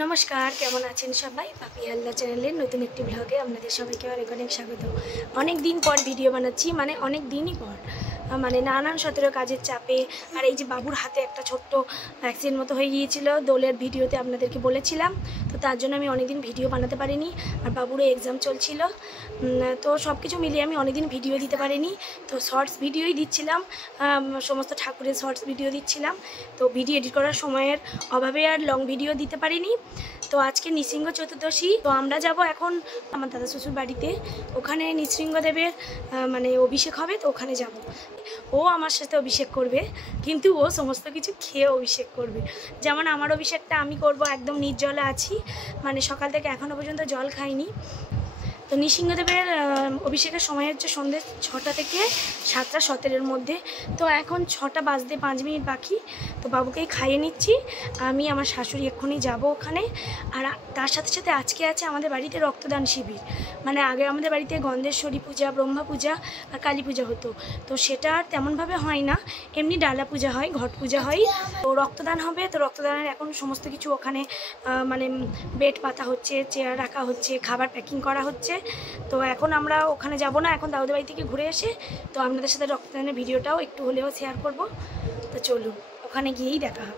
नमस्कार केमन आছেন সবাই পাপি হালদার চ্যানেলের নতুন একটি ব্লগে আপনাদের সবাইকে অনেক অনেক স্বাগত। অনেক দিন পর ভিডিও বানাচ্ছি, মানে অনেক দিনই পর, মানে নানান সতেরো কাজের চাপে। আর এই যে বাবুর হাতে একটা ছোট্ট ভ্যাকসিন মতো হয়ে গিয়েছিল, দোলের ভিডিওতে আপনাদেরকে বলেছিলাম, তো তার জন্য আমি অনেকদিন ভিডিও বানাতে পারিনি। আর বাবুরও এক্সাম চলছিল, তো সব কিছু মিলিয়ে আমি অনেকদিন ভিডিও দিতে পারিনি। তো শর্টস ভিডিওই দিচ্ছিলাম, সমস্ত ঠাকুরের শর্টস ভিডিও দিচ্ছিলাম। তো ভিডিও এডিট করার সময়ের অভাবে আর লং ভিডিও দিতে পারিনি। তো আজকে নৃসিংহ চতুর্দশী, তো আমরা যাব এখন আমার দাদা শ্বশুর বাড়িতে। ওখানে নৃসিংহদেবের মানে অভিষেক হবে, তো ওখানে যাব। ও আমার সাথে অভিষেক করবে, কিন্তু ও সমস্ত কিছু খেয়ে অভিষেক করবে। যেমন আমার অভিষেকটা আমি করব, একদম নির্জলে আছি, মানে সকাল থেকে এখনও পর্যন্ত জল খাইনি। তো নৃসিংহদেবের অভিষেকের সময় হচ্ছে সন্ধ্যে 6টা থেকে 7টা17-এর মধ্যে। তো এখন 6টা বাজতে 5 মিনিট বাকি। তো বাবুকেই খাইয়ে নিচ্ছি, আমি আমার শাশুড়ি এক্ষুনি যাব ওখানে। আর তার সাথে সাথে আজকে আছে আমাদের বাড়িতে রক্তদান শিবির। মানে আগে আমাদের বাড়িতে গন্ধেশ্বরী পূজা, ব্রহ্মা পূজা আর কালী পূজা হতো, তো সেটা আর তেমনভাবে হয় না, এমনি ডালা পূজা হয়, ঘট পূজা হয়। তো রক্তদান হবে, তো রক্তদানের এখন সমস্ত কিছু ওখানে মানে বেড পাতা হচ্ছে, চেয়ার রাখা হচ্ছে, খাবার প্যাকিং করা হচ্ছে। তো এখন আমরা ওখানে যাব না, এখন দাউদের বাড়ি থেকে ঘুরে এসে তো আপনাদের সাথে রক্তদানের ভিডিওটাও একটু হলেও শেয়ার করব। তো চলুন, ওখানে গিয়েই দেখা হবে।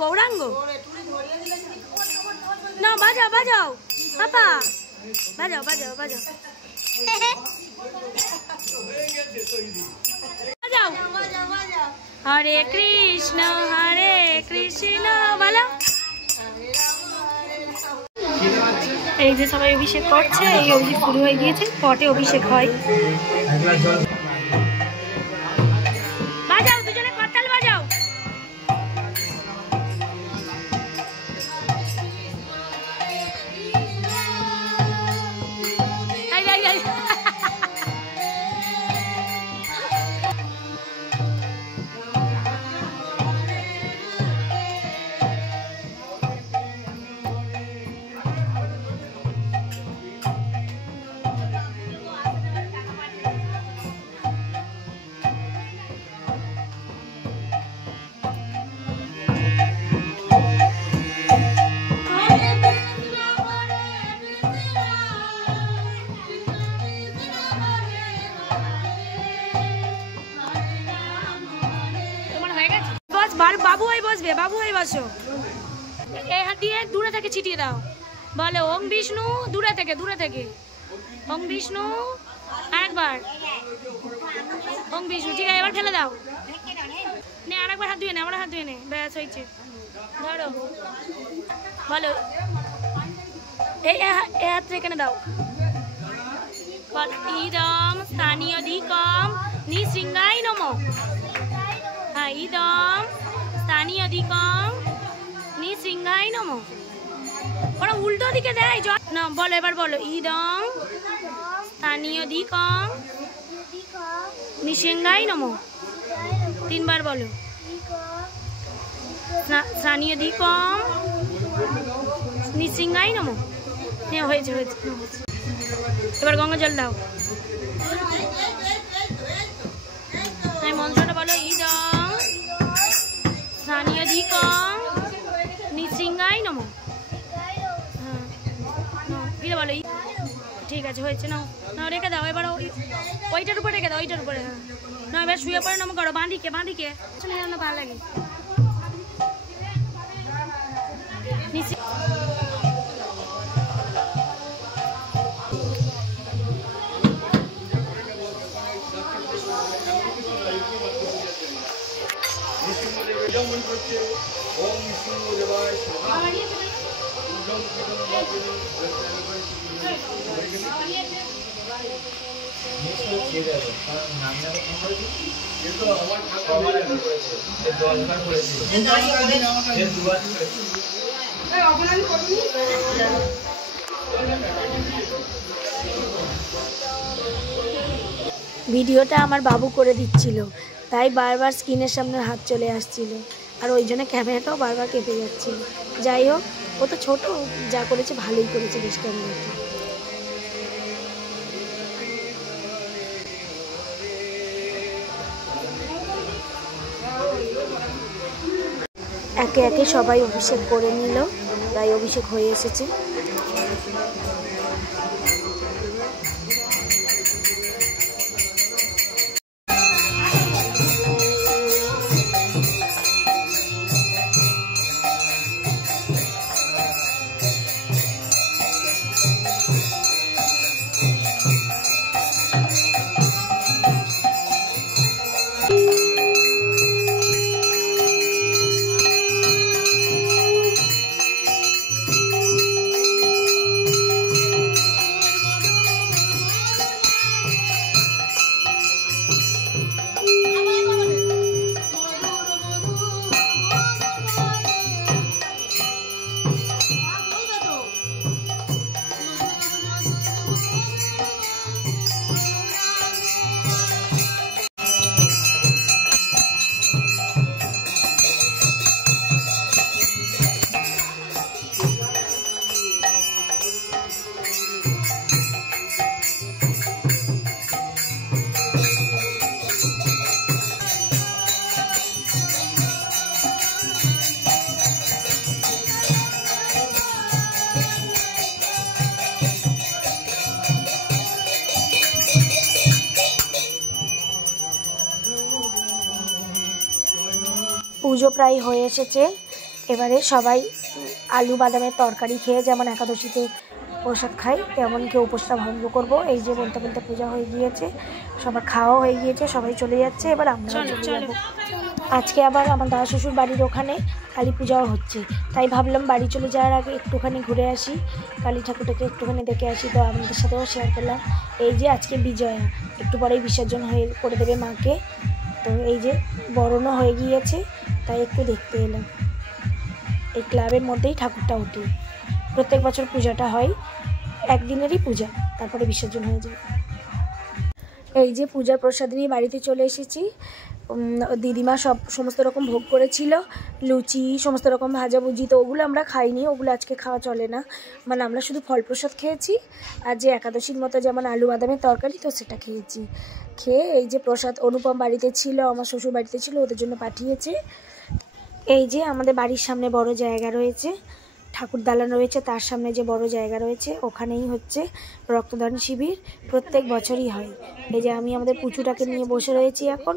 गौरांग ना बजाओ बजाओ पापा बजाओ बजाओ बजाओ बजाओ हरे कृष्ण बोलो। এই যে সবাই অভিষেক করছে, এই অভিষেক শুরু হয়ে গিয়েছে, পটে অভিষেক হয়। বাজাও দুজনে করতাল বাজাও। বাবু হয়ে বসবে, বাবু হয়ে বসো। এই হাত দিয়ে দূরে থেকে ছিটিয়ে দাও, বলো ওম বিষ্ণু, দূরে থেকে ওম বিষ্ণু। আরেকবার ওম বিষ্ণু, ঠিক আছে, এবার ফেলে দাও। নে আরেকবার হাত ধুয়ে নে, আমার হাত ধুয়ে নে, ব্যাস হয়েছে। ধরো বলো, এই হাত এখানে দাও। ইদম স্থানীয় দিকম নৃসিংহায় নমঃ। হ্যাঁ, ইদম স্থানীয় দিকম নৃসিংহায় নমঃ। ওরা উল্টো দিকে দেয় না, বলো এবার বলো, ইদম স্থানীয় দিকম নৃসিংহায় নমঃ। 3 বার বলো, স্থানীয় দিকম নৃসিংহায় নমঃ। হয়েছে হয়েছে, এবার গঙ্গা জল দাও। মন্ত্রটা বলো, ইদম স্থানীয় দিকম নৃসিংহায় নমঃ। হ্যাঁ বলো, ঠিক আছে হয়েছে, নাও নাও রেখে দাও। এবার ওইটার উপরে রেখে দাও, ওইটার উপরে। হ্যাঁ না, এবার শুয়ে পড়ে নম করো, বাঁধিকে চলে যেন ভালো লাগে। Don't ভিডিওটা আমার বাবু করে দিচ্ছিল, তাই বারবার স্ক্রিনের সামনে হাত চলে আসছিল, আর ওই জন্য ক্যামেরাটাও বারবার কেঁপে যাচ্ছিল। যাই হোক, ও তো ছোট, যা করেছে ভালোই করেছে বেশ ক্যামেরাটা। একে একে সবাই অভিষেক করে নিল, তাই অভিষেক হয়ে এসেছে। পুজো প্রায় হয়ে এসেছে। এবারে সবাই আলু বাদামের তরকারি খেয়ে যেমন একাদশীতে প্রসাদ খাই, তেমন কেউ উপোসটা ভঙ্গ করবো। এই যে বলতে বলতে পূজা হয়ে গিয়েছে, সবার খাওয়া হয়ে গিয়েছে, সবাই চলে যাচ্ছে। এবার আমরা চলে যাবো। আজকে আবার আমার দাদা শ্বশুর বাড়ির ওখানে কালী পূজাও হচ্ছে, তাই ভাবলাম বাড়ি চলে যাওয়ার আগে একটুখানি ঘুরে আসি, কালী ঠাকুরটাকে একটুখানি দেখে আসি। তো আপনাদের সাথেও শেয়ার করলাম। এই যে আজকে বিজয়া, একটু পরেই বিসর্জন হয়ে করে দেবে মাকে। তো এই যে বরণও হয়ে গিয়েছে, তাই একটু দেখতে এলাম। এই ক্লাবের মধ্যেই ঠাকুরটা ওঠে, প্রত্যেক বছর পূজাটা হয়, একদিনেরই পূজা, তারপরে বিসর্জন হয়ে যায়। এই যে পূজার প্রসাদ নিয়ে বাড়িতে চলে এসেছি। দিদিমা সমস্ত রকম ভোগ করেছিল, লুচি, সমস্ত রকম ভাজাভুজি। তো ওগুলো আমরা খাইনি, ওগুলো আজকে খাওয়া চলে না, মানে আমরা শুধু ফল প্রসাদ খেয়েছি। আর যে একাদশীর মতো যেমন আলু বাদামের তরকারি, তো সেটা খেয়েছি। খেয়ে এই যে প্রসাদ অনুপম বাড়িতে ছিল, আমার শ্বশুর বাড়িতে ছিল, ওদের জন্য পাঠিয়েছে। এই যে আমাদের বাড়ির সামনে বড় জায়গা রয়েছে, ঠাকুর দালান রয়েছে, তার সামনে যে বড় জায়গা রয়েছে, ওখানেই হচ্ছে রক্তদান শিবির, প্রত্যেক বছরই হয়। এই যে আমি আমাদের পুচুটাকে নিয়ে বসে রয়েছি, এখন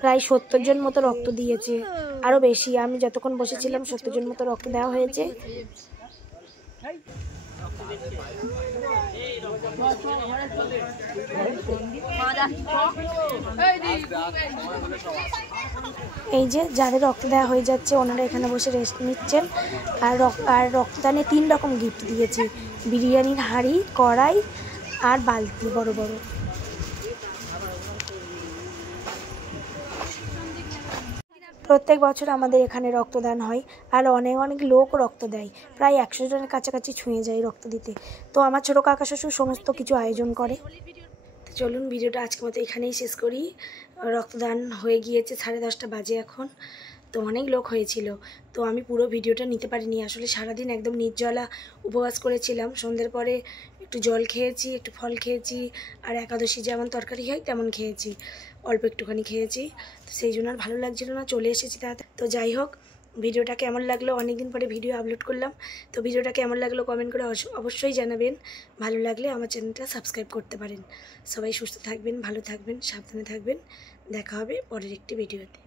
প্রায় 70 জন মতো রক্ত দিয়েছে, আরও বেশি। আমি যতক্ষণ বসেছিলাম 70 জন মতো রক্ত দেওয়া হয়েছে। এই যে যাদের রক্ত দেওয়া হয়ে যাচ্ছে, ওনারা এখানে বসে রেস্ট নিচ্ছেন। আর রক্তদানে 3 রকম গিফট দিয়েছি, বিরিয়ানির হাঁড়ি, কড়াই আর বালতি বড় বড়। প্রত্যেক বছর আমাদের এখানে রক্তদান হয়, আর অনেক অনেক লোক রক্ত দেয়, প্রায় 100 জনের কাছাকাছি ছুঁয়ে যায় রক্ত দিতে। তো আমার ছোটো কাকা শ্বশুর সমস্ত কিছু আয়োজন করে। তো চলুন ভিডিওটা আজকের মতো এখানেই শেষ করি। রক্তদান হয়ে গিয়েছে, 10:30 বাজে এখন। তো অনেক লোক হয়েছিল, তো আমি পুরো ভিডিওটা নিতে পারিনি। আসলে সারাদিন একদম নির্জলা উপবাস করেছিলাম। সন্ধ্যের পরে একটু জল খেয়েছি, একটু ফল খেয়েছি, আর একাদশী যেমন তরকারি হয় তেমন খেয়েছি, অল্প একটুখানি খেয়েছি। তো সেই জন্য আর ভালো লাগছিল না, চলে এসেছি তাড়াতাড়ি। তো যাই হোক, ভিডিওটা কেমন লাগলো, অনেকদিন পরে ভিডিও আপলোড করলাম। তো ভিডিওটা কেমন লাগলো কমেন্ট করে অবশ্যই জানাবেন। ভালো লাগলে আমার চ্যানেলটা সাবস্ক্রাইব করতে পারেন। সবাই সুস্থ থাকবেন, ভালো থাকবেন, সাবধানে থাকবেন। দেখা হবে পরের একটি ভিডিওতে।